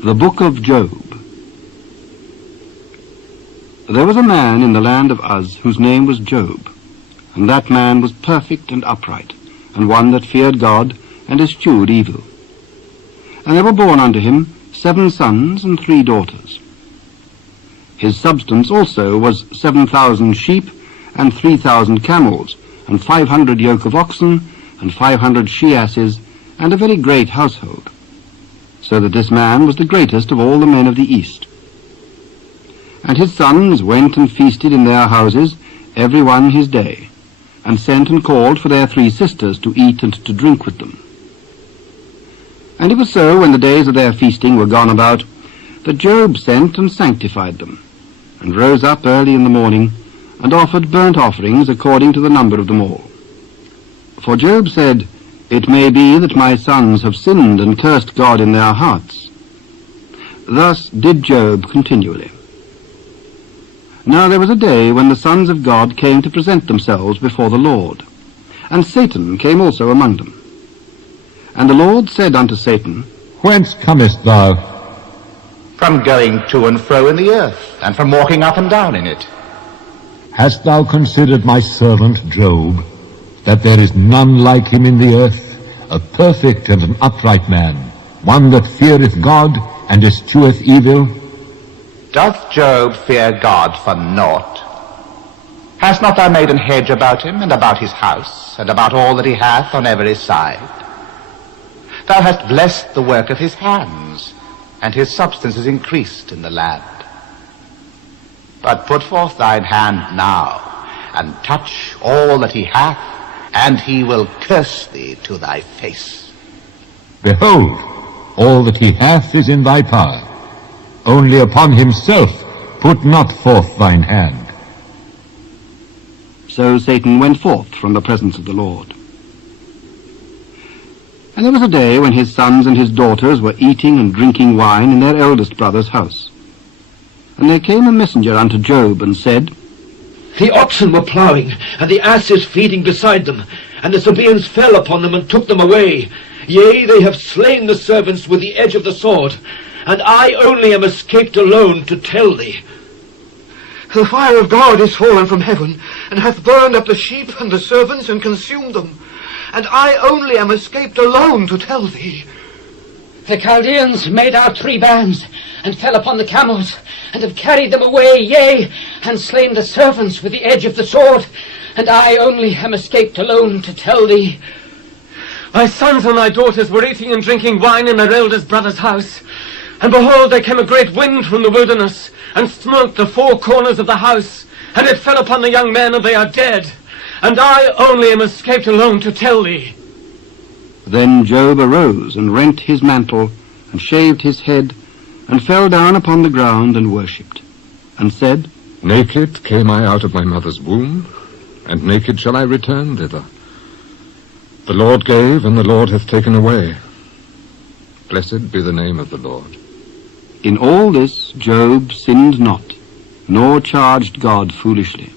The Book of Job. There was a man in the land of Uz whose name was Job, and that man was perfect and upright, and one that feared God and eschewed evil. And there were born unto him 7 sons and 3 daughters. His substance also was 7,000 sheep and 3,000 camels, and 500 yoke of oxen, and 500 she-asses, and a very great household, so that this man was the greatest of all the men of the east. And his sons went and feasted in their houses, every one his day, and sent and called for their 3 sisters to eat and to drink with them. And it was so, when the days of their feasting were gone about, that Job sent and sanctified them, and rose up early in the morning, and offered burnt offerings according to the number of them all. For Job said, It may be that my sons have sinned and cursed God in their hearts. Thus did Job continually. Now there was a day when the sons of God came to present themselves before the Lord, and Satan came also among them. And the Lord said unto Satan, Whence comest thou? From going to and fro in the earth, and from walking up and down in it. Hast thou considered my servant Job, that there is none like him in the earth, a perfect and an upright man, one that feareth God and escheweth evil? Doth Job fear God for naught? Hast not thou made an hedge about him, and about his house, and about all that he hath on every side? Thou hast blessed the work of his hands, and his substance is increased in the land. But put forth thine hand now, and touch all that he hath, and he will curse thee to thy face. Behold, all that he hath is in thy power. Only upon himself put not forth thine hand. So Satan went forth from the presence of the Lord. And there was a day when his sons and his daughters were eating and drinking wine in their eldest brother's house. And there came a messenger unto Job, and said, The oxen were ploughing, and the asses feeding beside them, and the Sabaeans fell upon them and took them away. Yea, they have slain the servants with the edge of the sword, and I only am escaped alone to tell thee. The fire of God is fallen from heaven, and hath burned up the sheep and the servants, and consumed them. And I only am escaped alone to tell thee. The Chaldeans made out 3 bands, and fell upon the camels, and have carried them away, yea, and slain the servants with the edge of the sword, and I only am escaped alone to tell thee. Thy sons and thy daughters were eating and drinking wine in their eldest brother's house, and behold, there came a great wind from the wilderness, and smote the 4 corners of the house, and it fell upon the young men, and they are dead, and I only am escaped alone to tell thee. Then Job arose, and rent his mantle, and shaved his head, and fell down upon the ground, and worshipped, and said, Naked came I out of my mother's womb, and naked shall I return thither. The Lord gave, and the Lord hath taken away. Blessed be the name of the Lord. In all this Job sinned not, nor charged God foolishly.